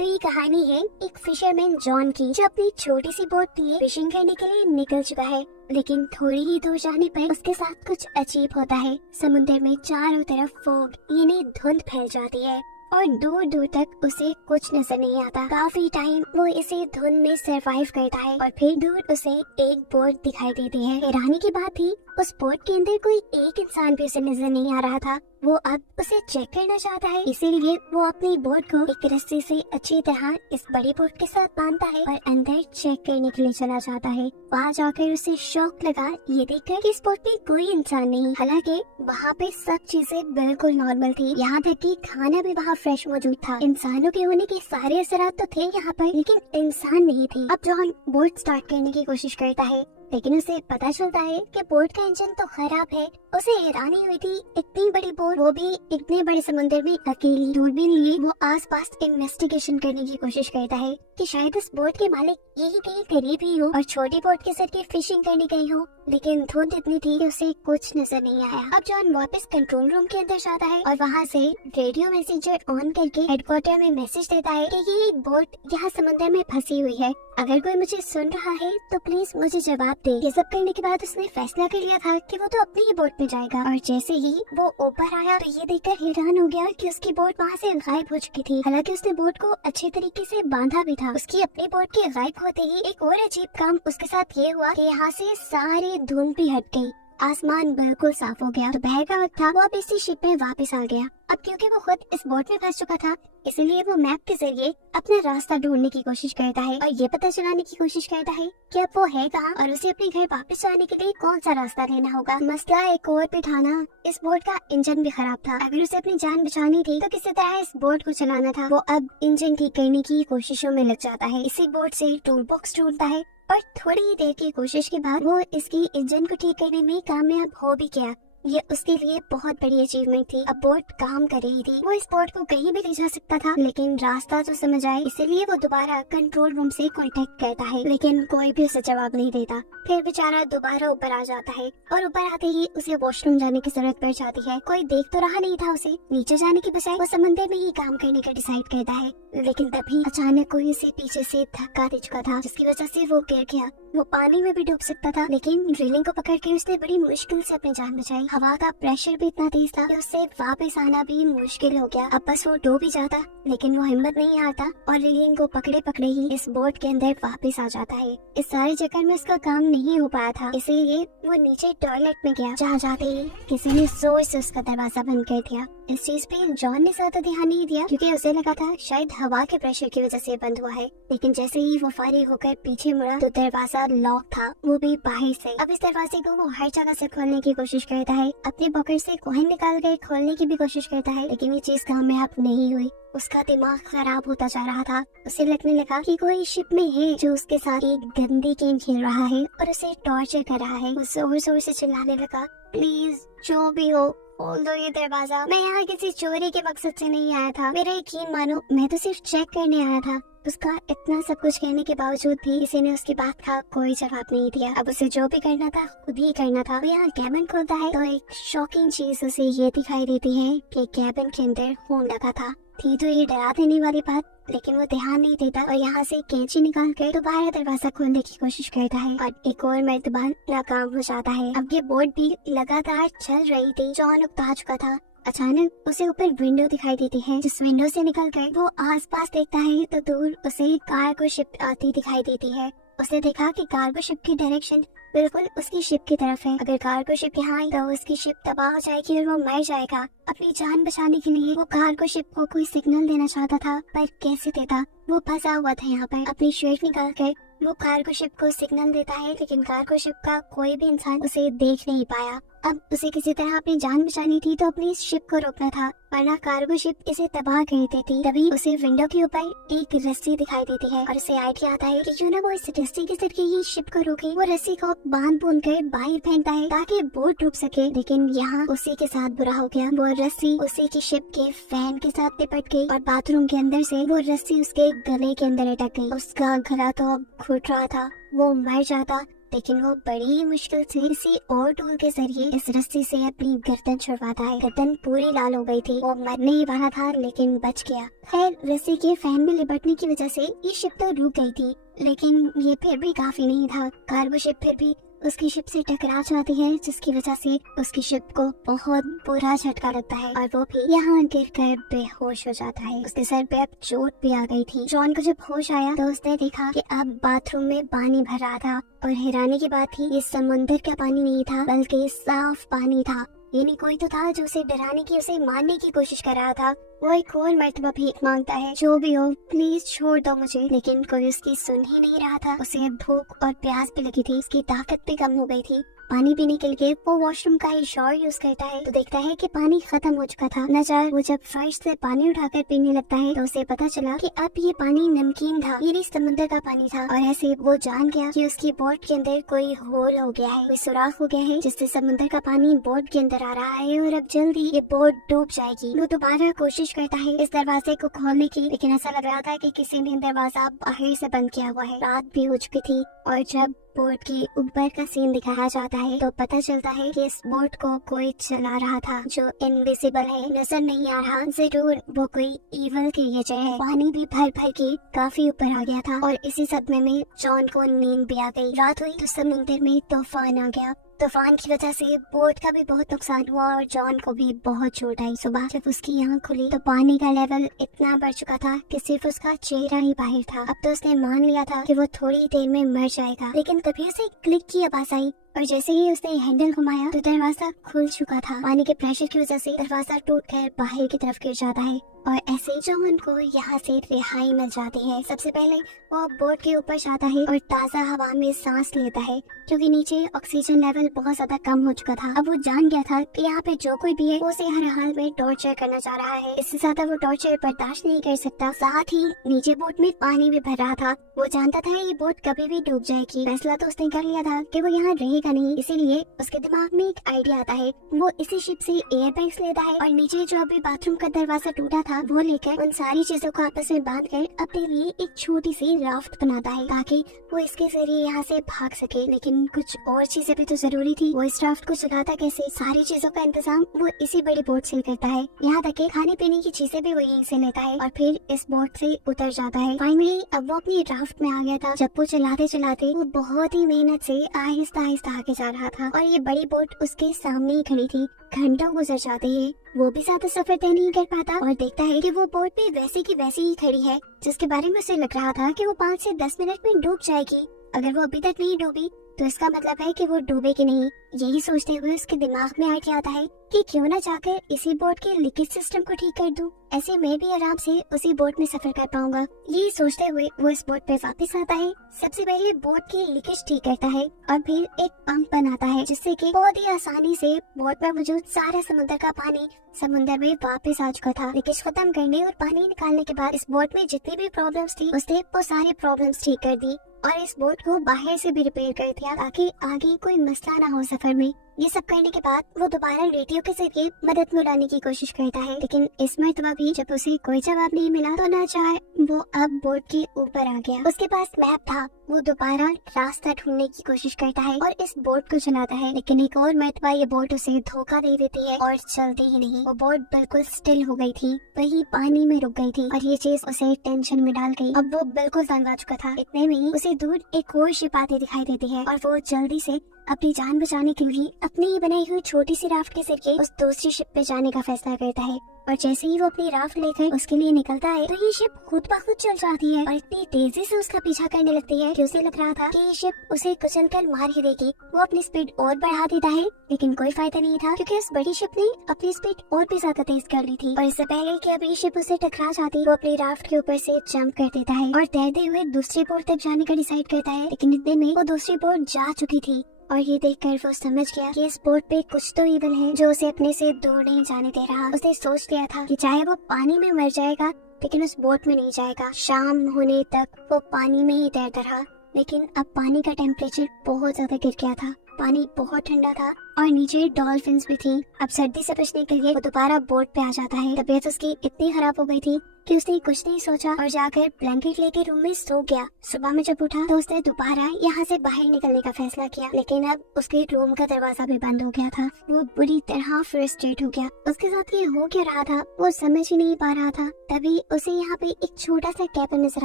तो ये कहानी है एक फिशरमैन जॉन की, जो अपनी छोटी सी बोट लिए फिशिंग करने के लिए निकल चुका है। लेकिन थोड़ी ही दूर जाने पर उसके साथ कुछ अजीब होता है। समुद्र में चारों तरफ फॉग यानी धुंध फैल जाती है और दूर दूर तक उसे कुछ नजर नहीं आता। काफी टाइम वो इसे धुंध में सरवाइव करता है और फिर दूर उसे एक बोट दिखाई देती है। हैरानी की बात थी, उस बोट के अंदर कोई एक इंसान भी उसे नजर नहीं आ रहा था। वो अब उसे चेक करना चाहता है, इसीलिए वो अपनी बोट को एक रस्सी से अच्छी तरह इस बड़ी बोट के साथ बांधता है और अंदर चेक करने के लिए चला जाता है। वहाँ जाकर उसे शौक लगा ये देखकर कि इस बोट में कोई इंसान नहीं। हालांकि वहाँ पे सब चीजें बिल्कुल नॉर्मल थी, यहाँ तक कि खाना भी वहाँ फ्रेश मौजूद था। इंसानों के होने के सारे असरात तो थे यहाँ पर, लेकिन इंसान नहीं थे। अब जॉन बोट स्टार्ट करने की कोशिश करता है, लेकिन उसे पता चलता है कि बोट का इंजन तो खराब है। उसे हैरानी हुई थी, इतनी बड़ी बोट, वो भी इतने बड़े समुद्र में अकेली। दूरबीन लिए वो आसपास इन्वेस्टिगेशन करने की कोशिश करता है कि शायद उस बोट के मालिक यही कहीं करीब ही हो और छोटी बोट के जरिए फिशिंग करने गई हो। लेकिन धुंध इतनी थी कि उसे कुछ नजर नहीं आया। अब जॉन वापस कंट्रोल रूम के अंदर जाता है और वहाँ से रेडियो मैसेजर ऑन करके हेडक्वार्टर में मैसेज देता है कि ये बोट यहाँ समुद्र में फंसी हुई है, अगर कोई मुझे सुन रहा है तो प्लीज मुझे जवाब दे। ये सब करने के बाद उसने फैसला कर लिया था कि वो तो अपनी ही बोट में जाएगा। और जैसे ही वो ऊपर आया तो ये देखकर हैरान हो गया कि उसकी बोट वहाँ से गायब हो चुकी थी। हालांकि उसने बोट को अच्छे तरीके से बांधा भी था। उसकी अपनी बोट के गायब होते ही एक और अजीब काम उसके साथ ये हुआ कि यहाँ से सारी धुंध भी हट गई, आसमान बिल्कुल साफ हो गया। दोपहर का वक्त था, वो अब इसी शिप में वापस आ गया। अब क्योंकि वो खुद इस बोट में फंस चुका था, इसीलिए वो मैप के जरिए अपना रास्ता ढूंढने की कोशिश करता है और ये पता चलाने की कोशिश करता है कि अब वो है कहाँ और उसे अपने घर वापस जाने के लिए कौन सा रास्ता लेना होगा। मसला एक और पे था ना, इस बोट का इंजन भी खराब था। अगर उसे अपनी जान बचानी थी तो किसी तरह इस बोट को चलाना था। वो अब इंजन ठीक करने की कोशिशों में लग जाता है। इसी बोट से टूल बॉक्स ढूंढता है और थोड़ी ही देर की कोशिश के बाद वो इसकी इंजन को ठीक करने में कामयाब हो भी गया। ये उसके लिए बहुत बड़ी अचीवमेंट थी। अब बोट काम कर रही थी, वो इस बोट को कहीं भी ले जा सकता था, लेकिन रास्ता तो समझ आए, इसीलिए वो दोबारा कंट्रोल रूम से कांटेक्ट करता है, लेकिन कोई भी उसे जवाब नहीं देता। फिर बेचारा दोबारा ऊपर आ जाता है और ऊपर आते ही उसे वॉशरूम जाने की जरूरत पड़ जाती है। कोई देख तो रहा नहीं था उसे, नीचे जाने की बजाय वो समंदर में ही काम करने का डिसाइड करता है। लेकिन तभी अचानक कोई उसे पीछे से धक्का दे चुका था, जिसकी वजह से वो गिर गया। वो पानी में भी डूब सकता था, लेकिन रेलिंग को पकड़ के उसने बड़ी मुश्किल से अपनी जान बचाई। हवा का प्रेशर भी इतना तेज था कि उससे वापस आना भी मुश्किल हो गया। अब बस वो डूब ही जाता, लेकिन वो हिम्मत नहीं हारता और रेलिंग को पकड़े पकड़े ही इस बोट के अंदर वापस आ जाता है। इस सारे चक्कर में उसका काम नहीं हो पाया था, इसीलिए वो नीचे टॉयलेट में गया। जहाँ जाते ही किसी ने जोर से उसका दरवाजा बंद कर दिया। इस चीज पे जॉन ने ज्यादा ध्यान नहीं दिया, क्योंकि उसे लगा था शायद हवा के प्रेशर की वजह से बंद हुआ है। लेकिन जैसे ही वो फारिग होकर पीछे मुड़ा तो दरवाजा लॉक था, वो भी बाहर से। अब इस दरवाजे को वो हर जगह से खोलने की कोशिश करता है, अपने पॉकेट से कॉइन निकाल कर खोलने की भी कोशिश करता है, लेकिन ये चीज कामयाब नहीं हुई। उसका दिमाग खराब होता जा रहा था। उसे लगने लगा कि कोई शिप में है जो उसके साथ एक गंदी गेम खेल रहा है और उसे टॉर्चर कर रहा है। वो जोर जोर से चिल्लाने लगा, प्लीज जो भी हो खोल दो ये दरवाजा, मैं यहाँ किसी चोरी के मकसद से नहीं आया था, मेरा यकीन मानो, मैं तो सिर्फ चेक करने आया था। उसका इतना सब कुछ कहने के बावजूद भी किसी ने उसकी बात का कोई जवाब नहीं दिया। अब उसे जो भी करना था खुद ही करना था। वो यहाँ कैबिन खोलता है तो एक शॉकिंग चीज उसे ये दिखाई देती है कि कैबिन के अंदर खून लगा था। थी तो ये डरा देने वाली बात, लेकिन वो ध्यान नहीं देता और यहाँ से कैंची निकाल कर दोबारा दरवाजा खोलने की कोशिश करता है और एक और मर्तबा नाकाम हो जाता है। अब ये बोट भी लगातार चल रही थी, जॉन उकता चुका था। अचानक उसे ऊपर विंडो दिखाई देती है, जिस विंडो से निकलकर वो आसपास देखता है तो दूर उसे कार्गो शिप आती दिखाई देती है। उसने देखा कि कार्गो शिप की डायरेक्शन बिल्कुल उसकी शिप की तरफ है। अगर कार्गो शिप यहाँ आई तो उसकी शिप तबाह हो जाएगी और वो मर जाएगा। अपनी जान बचाने के लिए वो कार्गो शिप को कोई सिग्नल देना चाहता था, पर कैसे देता? वो फंसा हुआ था यहाँ पर। अपनी शर्ट निकाल कर वो कार्गो शिप को सिग्नल देता है, लेकिन कार्गो शिप का कोई भी इंसान उसे देख नहीं पाया। अब उसे किसी तरह अपनी जान बचानी थी तो अपनी शिप को रोकना था, वरना कार्गो शिप इसे तबाह कर देती। तभी उसे विंडो के ऊपर एक रस्सी दिखाई देती है और उसे आइडिया आता है कि क्यों ना वो इस रस्सी के जरिए ही शिप को रोके। वो रस्सी को बांध बूंद कर बाहर फेंकता है ताकि बोट रुक सके, लेकिन यहाँ उसी के साथ बुरा हो गया। वो रस्सी उसी की शिप के फैन के साथ लिपट गई और बाथरूम के अंदर से वो रस्सी उसके गले के अंदर अटक गई। उसका गला तो अब घुट रहा था, वो मर जाता लेकिन वो बड़ी मुश्किल से किसी और टूल के जरिए इस रस्सी से अपनी गर्दन छुड़वाता है। गर्दन पूरी लाल हो गई थी, वो मरने ही वाला था लेकिन बच गया। खैर, रस्सी के फैन में लिपटने की वजह से ये शिप तो रुक गई थी, लेकिन ये फिर भी काफी नहीं था। कार्गो शिप फिर भी उसकी शिप से टकरा जाती है, जिसकी वजह से उसकी शिप को बहुत बुरा झटका लगता है और वो भी यहाँ गिरकर बेहोश हो जाता है। उसके सर पे अब चोट भी आ गई थी। जॉन को जब होश आया तो उसने देखा कि अब बाथरूम में पानी भर रहा था और हैरानी की बात थी, ये समुंदर का पानी नहीं था बल्कि साफ पानी था। यानी कोई तो था जो उसे डराने की, उसे मारने की कोशिश कर रहा था। वो एक और मर्तबा भीख मांगता है, जो भी हो प्लीज छोड़ दो मुझे, लेकिन कोई उसकी सुन ही नहीं रहा था। उसे भूख और प्यास भी लगी थी, उसकी ताकत भी कम हो गई थी। पानी पीने के लिए वो वॉशरूम का ही शॉवर यूज करता है तो देखता है कि पानी खत्म हो चुका था। नजार वो जब फर्श से पानी उठाकर पीने लगता है तो उसे पता चला कि अब ये पानी नमकीन था, ये समुद्र का पानी था। और ऐसे वो जान गया कि उसकी बोट के अंदर कोई होल हो गया है, कोई सुराख हो गया है, जिससे समुद्र का पानी बोट के अंदर आ रहा है और अब जल्दी ये बोट डूब जाएगी। वो दोबारा कोशिश करता है इस दरवाजे को खोलने की, लेकिन ऐसा लग रहा था कि किसी ने दरवाजा बाहर से बंद किया हुआ है। रात भी हो चुकी थी और जब बोट के ऊपर का सीन दिखाया जाता है तो पता चलता है कि इस बोट को कोई चला रहा था जो इनविजिबल है, नजर नहीं आ रहा। जरूर वो कोई इवल क्रिएचर है। पानी भी भर भर के काफी ऊपर आ गया था और इसी सदमे में जॉन को नींद भी आ गई। रात हुई तो समुद्र में तूफान आ गया। तूफान की वजह से बोट का भी बहुत नुकसान हुआ और जॉन को भी बहुत चोट आई। सुबह जब उसकी आँख खुली तो पानी का लेवल इतना बढ़ चुका था कि सिर्फ उसका चेहरा ही बाहर था। अब तो उसने मान लिया था कि वो थोड़ी देर में मर जाएगा, लेकिन तभी उसे क्लिक की आवाज आई और जैसे ही उसने हैंडल घुमाया तो दरवाजा खुल चुका था। पानी के प्रेशर की वजह से दरवाजा टूटकर बाहर की तरफ गिर जाता है और ऐसे ही जॉन को यहाँ से रिहाई मिल जाती है। सबसे पहले वो बोट के ऊपर जाता है और ताज़ा हवा में सांस लेता है, क्योंकि नीचे ऑक्सीजन लेवल बहुत ज्यादा कम हो चुका था। अब वो जान गया था कि यहाँ पे जो कोई भी है वो उसे हर हाल में टॉर्चर करना चाह रहा है। इससे ज्यादा वो टॉर्चर बर्दाश्त नहीं कर सकता। साथ ही नीचे बोट में पानी भी भर रहा था। वो जानता था ये बोट कभी भी डूब जाएगी। फैसला तो उसने कर लिया था कि वो यहाँ रहेगा नहीं, इसीलिए उसके दिमाग में एक आइडिया आता है। वो इसी शिप से एयर बैग्स लेता है और नीचे जो अभी बाथरूम का दरवाजा टूटा था वो लेकर उन सारी चीजों को आपस में बांधकर अपने लिए एक छोटी सी राफ्ट बनाता है ताकि वो इसके जरिए यहाँ से भाग सके। लेकिन कुछ और चीजें भी तो जरूरी थी। वो इस राफ्ट को चलाता कैसे? सारी चीजों का इंतजाम वो इसी बड़ी बोट से करता है। यहाँ तक खाने पीने की चीजें भी वो यहीं से लेता है और फिर इस बोट से उतर जाता है। फाइनली अब वो अपनी राफ्ट में आ गया था। जब वो चलाते चलाते वो बहुत ही मेहनत से आहिस्ता आहिस्ता आगे जा रहा था और ये बड़ी बोट उसके सामने ही खड़ी थी। घंटों गुजर जाते हैं, वो भी ज्यादा सफर तय नहीं कर पाता और देखता है कि वो बोट भी वैसे की वैसी ही खड़ी है, जिसके बारे में उसे लग रहा था कि वो 5 से 10 मिनट में डूब जाएगी। अगर वो अभी तक नहीं डूबी तो इसका मतलब है कि वो डूबेगी नहीं। यही सोचते हुए उसके दिमाग में आइडिया आता है कि क्यों ना जाकर इसी बोट के लीकेज सिस्टम को ठीक कर दूं। ऐसे मैं भी आराम से उसी बोट में सफर कर पाऊंगा। यही सोचते हुए वो इस बोट पे वापस आता है। सबसे पहले बोट की लीकेज ठीक करता है और फिर एक पंप बनाता है, जिससे कि बहुत ही आसानी से बोट में मौजूद सारा समुद्र का पानी समुद्र में वापस आ चुका था। लीकेज खत्म करने और पानी निकालने के बाद इस बोट में जितनी भी प्रॉब्लम्स थी उसने वो सारी प्रॉब्लम्स ठीक कर दी और इस बोट को बाहर से भी रिपेयर कर दिया ताकि आगे कोई मसला ना हो सफर में। ये सब करने के बाद वो दोबारा रेडियो के जरिए मदद बुलाने की कोशिश करता है, लेकिन इस मर्तबा भी जब उसे कोई जवाब नहीं मिला तो ना चाहे वो अब बोट के ऊपर आ गया। उसके पास मैप था। वो दोबारा रास्ता ढूंढने की कोशिश करता है और इस बोट को चलाता है, लेकिन एक और मर्तबा ये बोट उसे धोखा दे देती है और चलती ही नहीं। वो बोट बिल्कुल स्टिल हो गई थी, वही पानी में रुक गई थी और ये चीज उसे टेंशन में डाल गई। अब वो बिल्कुल तंग आ चुका था। इतने में ही उसे दूर एक और शिप आती दिखाई देती है और वो जल्दी से अपनी जान बचाने के लिए अपनी ही बनाई हुई छोटी सी राफ्ट के जरिए उस दूसरी शिप पे जाने का फैसला करता है। और जैसे ही वो अपनी राफ्ट लेकर उसके लिए निकलता है तो ये शिप खुद ब खुद चल जाती है और इतनी तेजी से उसका पीछा करने लगती है कि उसे लग रहा था कि ये शिप उसे कुचलकर मार ही देगी। वो अपनी स्पीड और बढ़ा देता है, लेकिन कोई फायदा नहीं था क्योंकि उस बड़ी शिप ने अपनी स्पीड और भी ज्यादा तेज कर ली थी। और इससे पहले कि अब ये शिप उसे टकरा जाती, वो अपनी राफ्ट के ऊपर से जंप कर देता है और तैरते हुए दूसरी बोट तक जाने का डिसाइड करता है। लेकिन इतने में वो दूसरी बोट जा चुकी थी और ये देखकर वो समझ गया कि इस बोट पे कुछ तो इविल है जो उसे अपने से दूर नहीं जाने दे रहा। उसने सोच लिया था कि चाहे वो पानी में मर जाएगा लेकिन उस बोट में नहीं जाएगा। शाम होने तक वो पानी में ही तैरता रहा, लेकिन अब पानी का टेम्परेचर बहुत ज्यादा गिर गया था। पानी बहुत ठंडा था और नीचे डॉल्फिन्स भी थी। अब सर्दी से बचने के लिए वो दोबारा बोट पे आ जाता है। तबीयत उसकी इतनी खराब हो गई थी कि उसने कुछ नहीं सोचा और जाकर ब्लैंकेट लेके रूम में सो गया। सुबह में जब उठा तो उसने दोबारा यहाँ से बाहर निकलने का फैसला किया, लेकिन अब उसके रूम का दरवाजा भी बंद हो गया था। वो बुरी तरह फ्रस्ट्रेट हो गया। उसके साथ ये हो क्या रहा था वो समझ ही नहीं पा रहा था। तभी उसे यहाँ पे एक छोटा सा कैबिन नजर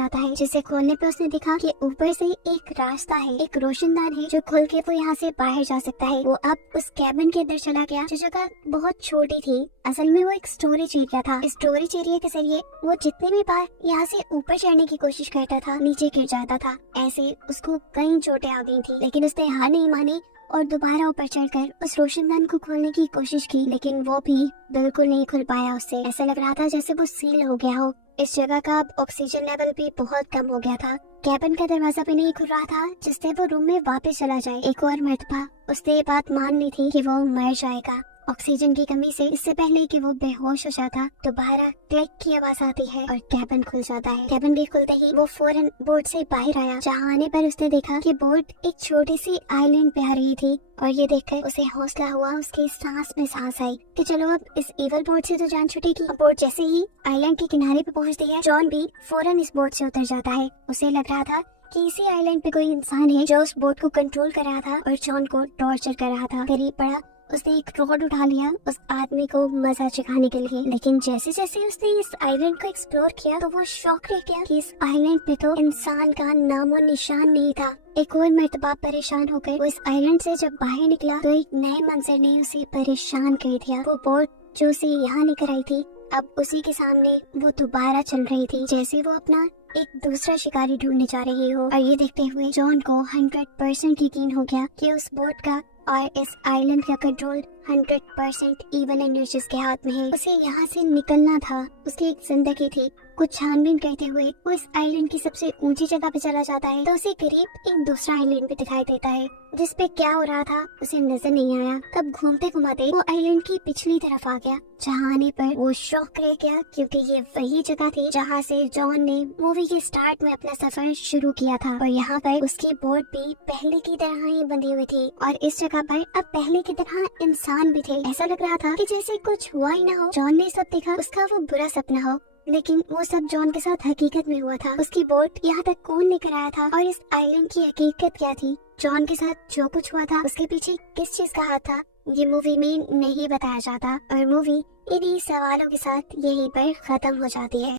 आता है, जिसे खोलने पे उसने देखा कि ऊपर से एक रास्ता है, एक रोशनदान है जो खुल के वो यहाँ से बाहर जा सकता है। वो अब उस कैबिन के अंदर चला गया, जो जगह बहुत छोटी थी। असल में वो एक स्टोरेज एरिया था। स्टोरेज एरिया के जरिए वो जितने भी बार यहाँ से ऊपर चढ़ने की कोशिश करता था नीचे गिर जाता था। ऐसे उसको कई चोटें आ गई थी, लेकिन उसने हार नहीं मानी और दोबारा ऊपर चढ़कर उस रोशनदान को खोलने की कोशिश की, लेकिन वो भी बिल्कुल नहीं खुल पाया। उससे ऐसा लग रहा था जैसे वो सील हो गया हो। इस जगह का अब ऑक्सीजन लेवल भी बहुत कम हो गया था। कैबिन का दरवाजा भी नहीं खुल रहा था जिससे वो रूम में वापस चला जाए। एक और मर्तबा उसने ये बात मान ली थी कि वो मर जाएगा। ऑक्सीजन की कमी से इससे पहले कि वो बेहोश हो जाता, दोबारा क्लिक की आवाज आती है और कैबिन खुल जाता है। कैबिन के खुलते ही वो फौरन बोट से बाहर आया, जहाँ आने पर उसने देखा कि बोट एक छोटी सी आइलैंड पे आ रही थी और ये देखकर उसे हौसला हुआ। उसके सांस में सांस आई कि चलो अब इस इवल बोट से तो जान छूटेगी। बोट जैसे ही आइलैंड के किनारे पे पहुँचती है, जॉन भी फौरन इस बोट से उतर जाता है। उसे लग रहा था कि इसी आइलैंड पे कोई इंसान है जो उस बोट को कंट्रोल कर रहा था और जॉन को टॉर्चर कर रहा था। करीब पड़ा उसने एक रॉड उठा लिया उस आदमी को मजा चखाने के लिए, लेकिन जैसे जैसे उसने इस आइलैंड को एक्सप्लोर किया तो वो शॉक रह गया कि इस आइलैंड पे तो इंसान का नामो निशान नहीं था। एक और मर्तबा परेशान हो गए। वो इस आइलैंड से जब बाहर निकला तो एक नए मंजर ने उसे परेशान कर दिया। वो बोट जो उसे यहाँ लेकर आई थी, अब उसी के सामने वो दोबारा चल रही थी, जैसे वो अपना एक दूसरा शिकारी ढूंढने जा रही हो। और ये देखते हुए जॉन को 100% यकीन हो गया कि उस बोट का और इस आइलैंड का कंट्रोल 100% इवल एनर्जीज के हाथ में है। उसे यहाँ से निकलना था। उसकी एक जिंदगी थी। कुछ छानबीन करते हुए वो इस आइलैंड की सबसे ऊंची जगह पे चला जाता है तो उसे करीब एक दूसरा आइलैंड भी दिखाई देता है, जिसपे क्या हो रहा था उसे नजर नहीं आया। तब घूमते घुमाते वो आइलैंड की पिछली तरफ आ गया, जहाँ आने पर वो शॉक रह गया क्योंकि ये वही जगह थी जहाँ से जॉन ने मूवी के स्टार्ट में अपना सफर शुरू किया था। और यहाँ पर उसकी बोट भी पहले की तरह ही बंधी हुई थी और इस जगह पर अब पहले की तरह इंसान भी थे। ऐसा लग रहा था कि जैसे कुछ हुआ ही ना हो। जॉन ने सब देखा, उसका वो बुरा सपना हो, लेकिन वो सब जॉन के साथ हकीकत में हुआ था। उसकी बोट यहाँ तक कौन लेकर आया था और इस आइलैंड की हकीकत क्या थी? जॉन के साथ जो कुछ हुआ था उसके पीछे किस चीज का हाथ था, ये मूवी में नहीं बताया जाता और मूवी इन्हीं सवालों के साथ यहीं पर खत्म हो जाती है।